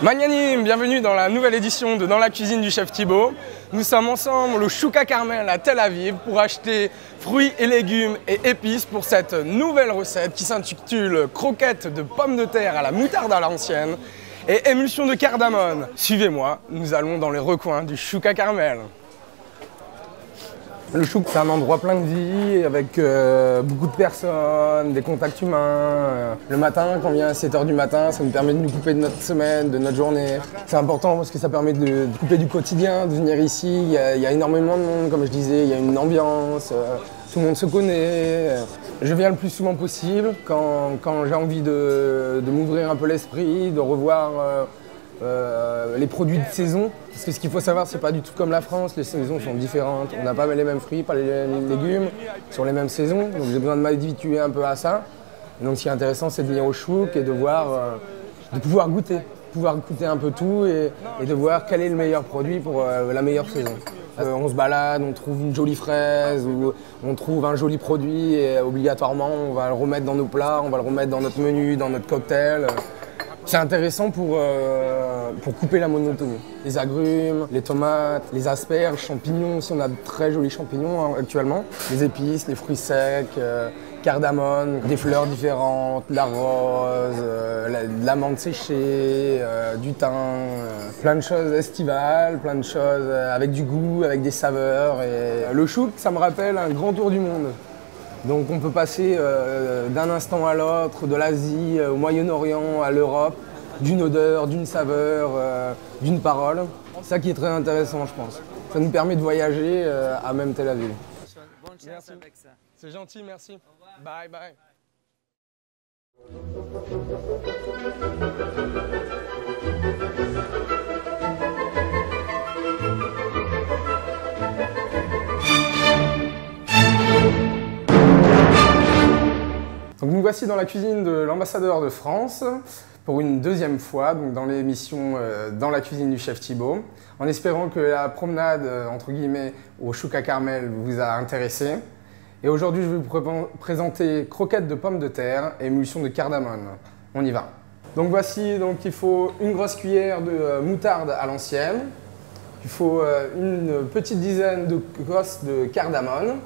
Magnanim, bienvenue dans la nouvelle édition de Dans la cuisine du chef Thibaut. Nous sommes ensemble au Chouka Carmel à Tel Aviv pour acheter fruits et légumes et épices pour cette nouvelle recette qui s'intitule croquettes de pommes de terre à la moutarde à l'ancienne et émulsion de cardamone. Suivez-moi, nous allons dans les recoins du Chouka Carmel. Le chouk, c'est un endroit plein de vie, avec beaucoup de personnes, des contacts humains. Le matin, quand on vient à 7 h du matin, ça nous permet de nous couper de notre semaine, de notre journée. C'est important parce que ça permet de couper du quotidien, de venir ici. Il y a énormément de monde, comme je disais, il y a une ambiance, tout le monde se connaît. Je viens le plus souvent possible quand j'ai envie de m'ouvrir un peu l'esprit, de revoir les produits de saison, parce que ce qu'il faut savoir, c'est pas du tout comme la France, les saisons sont différentes, on n'a pas les mêmes fruits, pas les légumes sur les mêmes saisons, donc j'ai besoin de m'habituer un peu à ça. Et donc ce qui est intéressant, c'est de venir au chouk et de voir, de pouvoir goûter un peu tout et de voir quel est le meilleur produit pour la meilleure saison. On se balade, on trouve une jolie fraise ou on trouve un joli produit et obligatoirement on va le remettre dans nos plats, on va le remettre dans notre menu, dans notre cocktail. C'est intéressant pour couper la monotonie. Les agrumes, les tomates, les asperges, champignons aussi, on a de très jolis champignons actuellement. Les épices, les fruits secs, cardamone, des fleurs différentes, la rose, de la menthe séchée, du thym, plein de choses estivales, plein de choses avec du goût, avec des saveurs. Et le chouk, ça me rappelle un grand tour du monde. Donc on peut passer d'un instant à l'autre, de l'Asie au Moyen-Orient, à l'Europe, d'une odeur, d'une saveur, d'une parole. C'est ça qui est très intéressant, je pense. Ça nous permet de voyager à même Tel Aviv. Merci. C'est gentil, merci. Bye bye. Donc nous voici dans la cuisine de l'ambassadeur de France pour une deuxième fois, donc dans l'émission Dans la cuisine du chef Thibaut, en espérant que la promenade entre guillemets au Chouka Carmel vous a intéressé. Et aujourd'hui, je vais vous présenter croquettes de pommes de terre et émulsion de cardamone. On y va. Donc voici, il faut une grosse cuillère de moutarde à l'ancienne, il faut une petite dizaine de gosses de cardamone,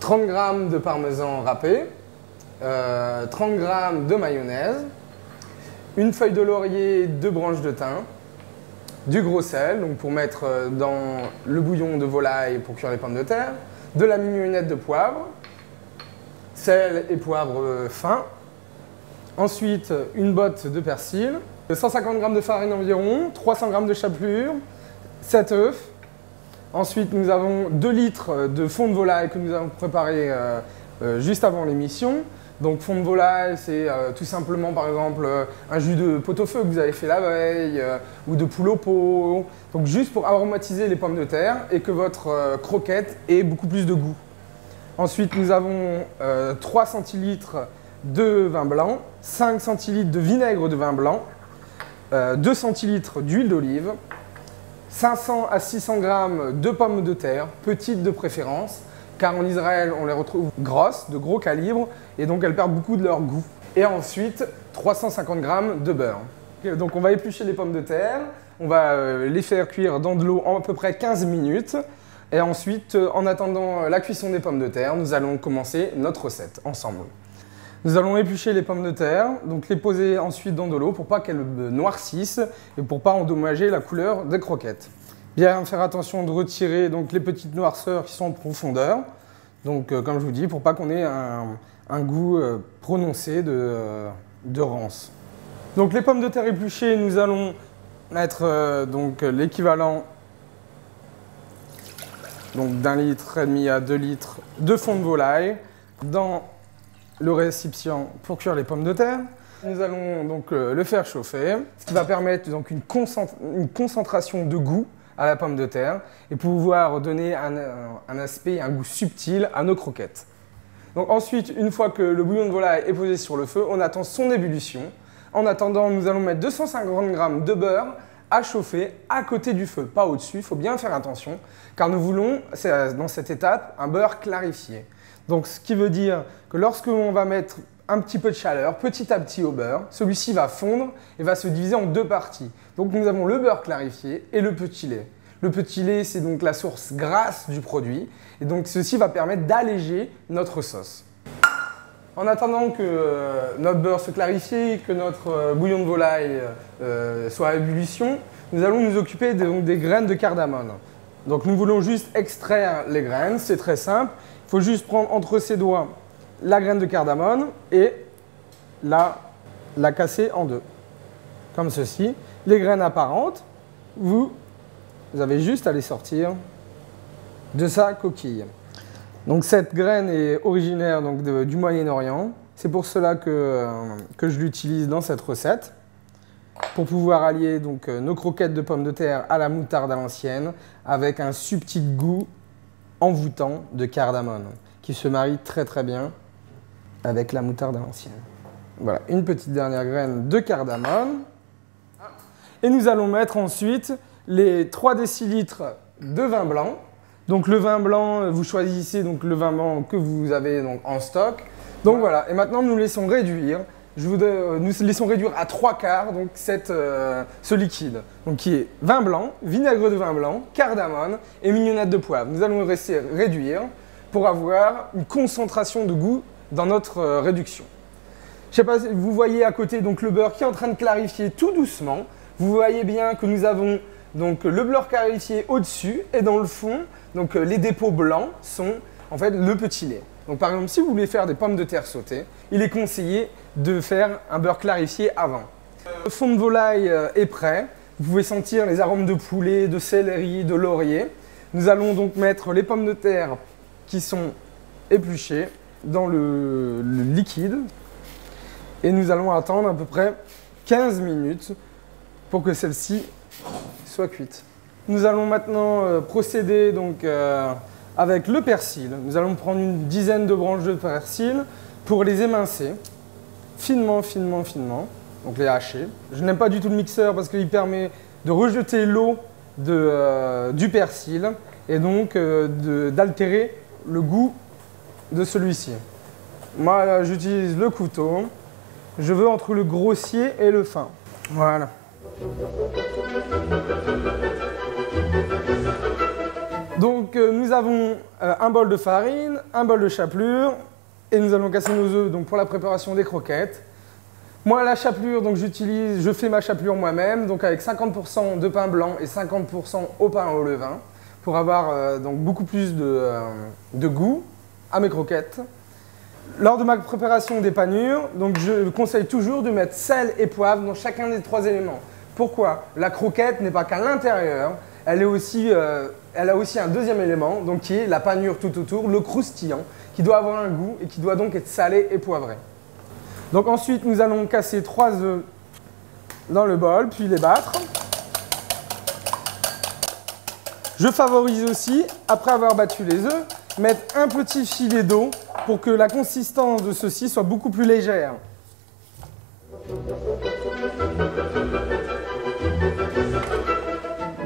30 g de parmesan râpé, 30 g de mayonnaise, une feuille de laurier, 2 branches de thym, du gros sel donc pour mettre dans le bouillon de volaille pour cuire les pommes de terre, de la mignonnette de poivre, sel et poivre fin, ensuite une botte de persil, 150 g de farine environ, 300 g de chapelure, 7 œufs. Ensuite, nous avons 2 litres de fond de volaille que nous avons préparé juste avant l'émission. Donc fond de volaille, c'est tout simplement par exemple un jus de pot-au-feu que vous avez fait la veille ou de poule au pot. Donc juste pour aromatiser les pommes de terre et que votre croquette ait beaucoup plus de goût. Ensuite, nous avons 3 centilitres de vin blanc, 5 centilitres de vinaigre de vin blanc, 2 centilitres d'huile d'olive, 500 à 600 g de pommes de terre, petites de préférence, car en Israël, on les retrouve grosses, de gros calibre, et donc elles perdent beaucoup de leur goût. Et ensuite, 350 g de beurre. Donc on va éplucher les pommes de terre, on va les faire cuire dans de l'eau en à peu près 15 minutes. Et ensuite, en attendant la cuisson des pommes de terre, nous allons commencer notre recette ensemble. Nous allons éplucher les pommes de terre, donc les poser ensuite dans de l'eau pour pas qu'elles noircissent et pour pas endommager la couleur des croquettes. Bien faire attention de retirer donc, les petites noirceurs qui sont en profondeur, donc comme je vous dis, pour pas qu'on ait un goût prononcé de rance. Donc les pommes de terre épluchées, nous allons mettre l'équivalent d'1,5 litre à 2 litres de fond de volaille dans le récipient pour cuire les pommes de terre. Nous allons donc le faire chauffer, ce qui va permettre donc, une concentration de goût à la pomme de terre et pouvoir donner un aspect, un goût subtil à nos croquettes. Donc ensuite, une fois que le bouillon de volaille est posé sur le feu, on attend son ébullition. En attendant, nous allons mettre 250 g de beurre à chauffer à côté du feu, pas au-dessus. Il faut bien faire attention, car nous voulons, dans cette étape, un beurre clarifié. Donc ce qui veut dire que lorsque on va mettre un petit peu de chaleur, petit à petit au beurre. Celui-ci va fondre et va se diviser en deux parties. Donc nous avons le beurre clarifié et le petit lait. Le petit lait, c'est donc la source grasse du produit. Et donc ceci va permettre d'alléger notre sauce. En attendant que notre beurre se clarifie, que notre bouillon de volaille soit à ébullition, nous allons nous occuper des graines de cardamone. Donc nous voulons juste extraire les graines, c'est très simple. Il faut juste prendre entre ses doigts la graine de cardamone et la casser en deux, comme ceci. Les graines apparentes, vous avez juste à les sortir de sa coquille. Donc cette graine est originaire donc, du Moyen-Orient. C'est pour cela que je l'utilise dans cette recette, pour pouvoir allier donc, nos croquettes de pommes de terre à la moutarde à l'ancienne, avec un subtil goût envoûtant de cardamone, qui se marie très très bien avec la moutarde à l'ancienne. Voilà, une petite dernière graine de cardamone. Et nous allons mettre ensuite les 3 décilitres de vin blanc. Donc le vin blanc, vous choisissez donc le vin blanc que vous avez donc en stock. Donc voilà, et maintenant nous laissons réduire. Nous laissons réduire à 3/4 donc ce liquide, donc qui est vin blanc, vinaigre de vin blanc, cardamone et mignonnette de poivre. Nous allons laisser réduire pour avoir une concentration de goût dans notre réduction. Je sais pas si vous voyez à côté donc le beurre qui est en train de clarifier tout doucement. Vous voyez bien que nous avons donc le beurre clarifié au-dessus et dans le fond, donc les dépôts blancs sont en fait le petit lait. Donc par exemple, si vous voulez faire des pommes de terre sautées, il est conseillé de faire un beurre clarifié avant. Le fond de volaille est prêt. Vous pouvez sentir les arômes de poulet, de céleri, de laurier. Nous allons donc mettre les pommes de terre qui sont épluchées dans le liquide. Et nous allons attendre à peu près 15 minutes pour que celle-ci soit cuite. Nous allons maintenant procéder donc, avec le persil. Nous allons prendre une dizaine de branches de persil pour les émincer finement, finement, finement, donc les hacher. Je n'aime pas du tout le mixeur parce qu'il permet de rejeter l'eau du persil et donc d'altérer le goût de celui-ci. Moi, j'utilise le couteau. Je veux entre le grossier et le fin. Voilà. Donc nous avons un bol de farine, un bol de chapelure et nous allons casser nos œufs donc, pour la préparation des croquettes. Moi la chapelure, donc je fais ma chapelure moi-même, donc avec 50% de pain blanc et 50% au pain au levain pour avoir donc, beaucoup plus de goût à mes croquettes. Lors de ma préparation des panures, donc je conseille toujours de mettre sel et poivre dans chacun des 3 éléments. Pourquoi? La croquette n'est pas qu'à l'intérieur, elle a aussi un deuxième élément, donc qui est la panure tout autour, le croustillant, qui doit avoir un goût et qui doit donc être salé et poivré. Donc ensuite, nous allons casser 3 œufs dans le bol, puis les battre. Je favorise aussi, après avoir battu les œufs, mettre un petit filet d'eau pour que la consistance de ceci soit beaucoup plus légère.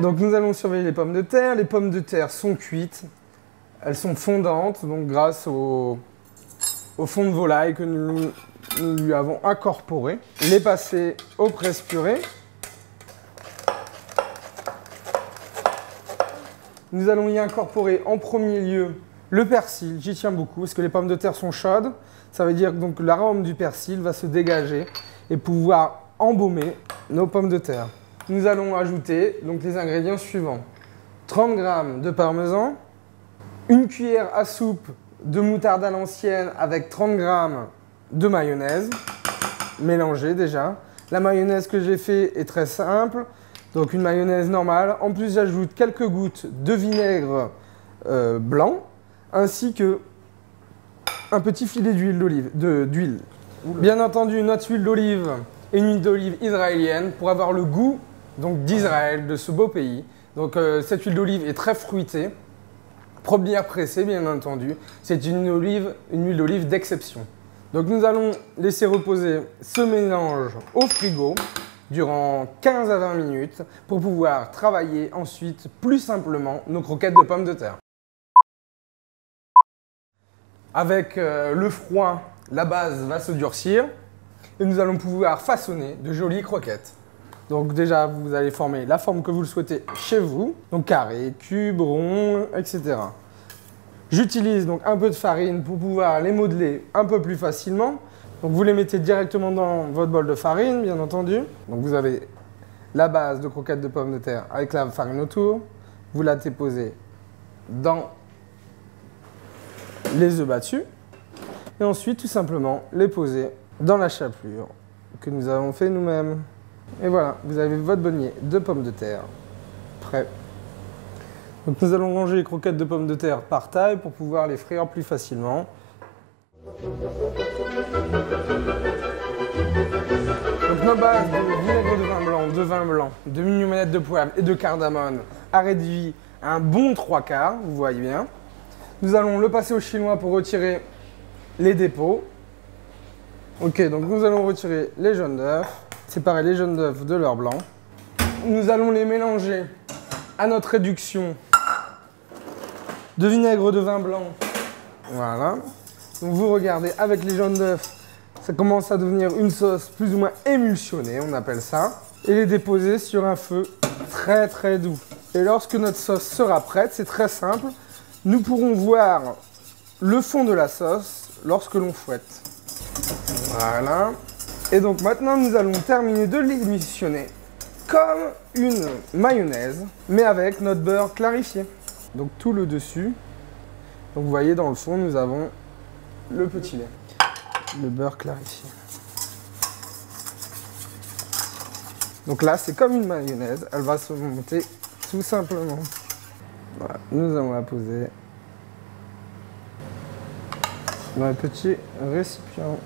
Donc nous allons surveiller les pommes de terre. Les pommes de terre sont cuites. Elles sont fondantes, donc grâce au fond de volaille que nous lui avons incorporé. Les passer au presse-purée. Nous allons y incorporer en premier lieu le persil. J'y tiens beaucoup parce que les pommes de terre sont chaudes. Ça veut dire que l'arôme du persil va se dégager et pouvoir embaumer nos pommes de terre. Nous allons ajouter donc, les ingrédients suivants. 30 g de parmesan, une cuillère à soupe de moutarde à l'ancienne avec 30 g de mayonnaise, mélangée déjà. La mayonnaise que j'ai fait est très simple, donc une mayonnaise normale. En plus, j'ajoute quelques gouttes de vinaigre blanc, ainsi que un petit filet d'huile. Bien entendu, notre huile d'olive et une huile d'olive israélienne pour avoir le goût d'Israël, de ce beau pays. Donc cette huile d'olive est très fruitée, première pressée bien entendu. C'est une huile d'olive d'exception. Donc nous allons laisser reposer ce mélange au frigo durant 15 à 20 minutes pour pouvoir travailler ensuite plus simplement nos croquettes de pommes de terre. Avec le froid la base va se durcir et nous allons pouvoir façonner de jolies croquettes. Donc déjà, vous allez former la forme que vous le souhaitez chez vous, donc carré, cube, rond, etc. J'utilise donc un peu de farine pour pouvoir les modeler un peu plus facilement. Donc vous les mettez directement dans votre bol de farine, bien entendu. Donc vous avez la base de croquettes de pommes de terre avec la farine autour. Vous la déposez dans les œufs battus. Et ensuite, tout simplement, les poser dans la chapelure que nous avons fait nous-mêmes. Et voilà, vous avez votre beignet de pommes de terre prêt. Donc nous allons ranger les croquettes de pommes de terre par taille pour pouvoir les frire plus facilement. Donc nos bases de vinaigre de vin blanc, de mignonette de poivre et de cardamone a réduit à un bon 3/4, vous voyez bien. Nous allons le passer au chinois pour retirer les dépôts. Ok, donc nous allons retirer les jaunes d'œufs, séparer les jaunes d'œufs de leur blanc. Nous allons les mélanger à notre réduction de vinaigre de vin blanc. Voilà. Donc vous regardez, avec les jaunes d'œufs, ça commence à devenir une sauce plus ou moins émulsionnée, on appelle ça. Et les déposer sur un feu très très doux. Et lorsque notre sauce sera prête, c'est très simple, nous pourrons voir le fond de la sauce lorsque l'on fouette. Voilà. Et donc maintenant, nous allons terminer de l'émulsionner comme une mayonnaise, mais avec notre beurre clarifié. Donc tout le dessus. Donc vous voyez, dans le fond, nous avons le petit lait, le beurre clarifié. Donc là, c'est comme une mayonnaise, elle va se monter tout simplement. Voilà, nous allons la poser dans un petit récipient.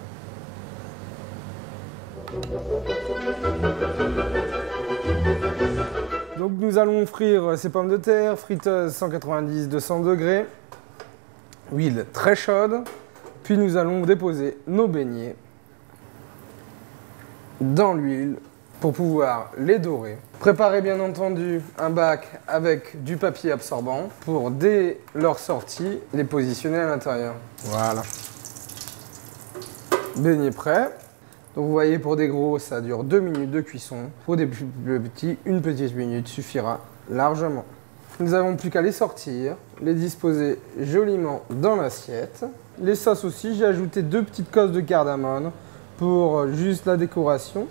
Donc nous allons frire ces pommes de terre, friteuse 190-200 degrés, huile très chaude, puis nous allons déposer nos beignets dans l'huile pour pouvoir les dorer. Préparez bien entendu un bac avec du papier absorbant pour, dès leur sortie, les positionner à l'intérieur. Voilà. Beignets prêts. Donc vous voyez, pour des gros, ça dure 2 minutes de cuisson. Pour des plus petits, une petite minute suffira largement. Nous n'avons plus qu'à les sortir, les disposer joliment dans l'assiette. Les sauces aussi, j'ai ajouté 2 petites cosses de cardamone pour juste la décoration.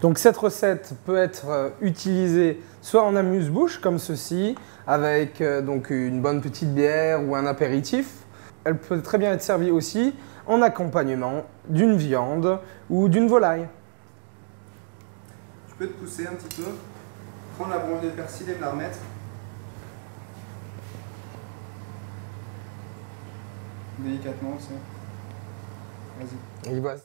Donc cette recette peut être utilisée soit en amuse-bouche comme ceci, avec donc une bonne petite bière ou un apéritif. Elle peut très bien être servie aussi en accompagnement d'une viande ou d'une volaille. Tu peux te pousser un petit peu, prendre la branche de persil et me la remettre. Délicatement aussi. Vas-y.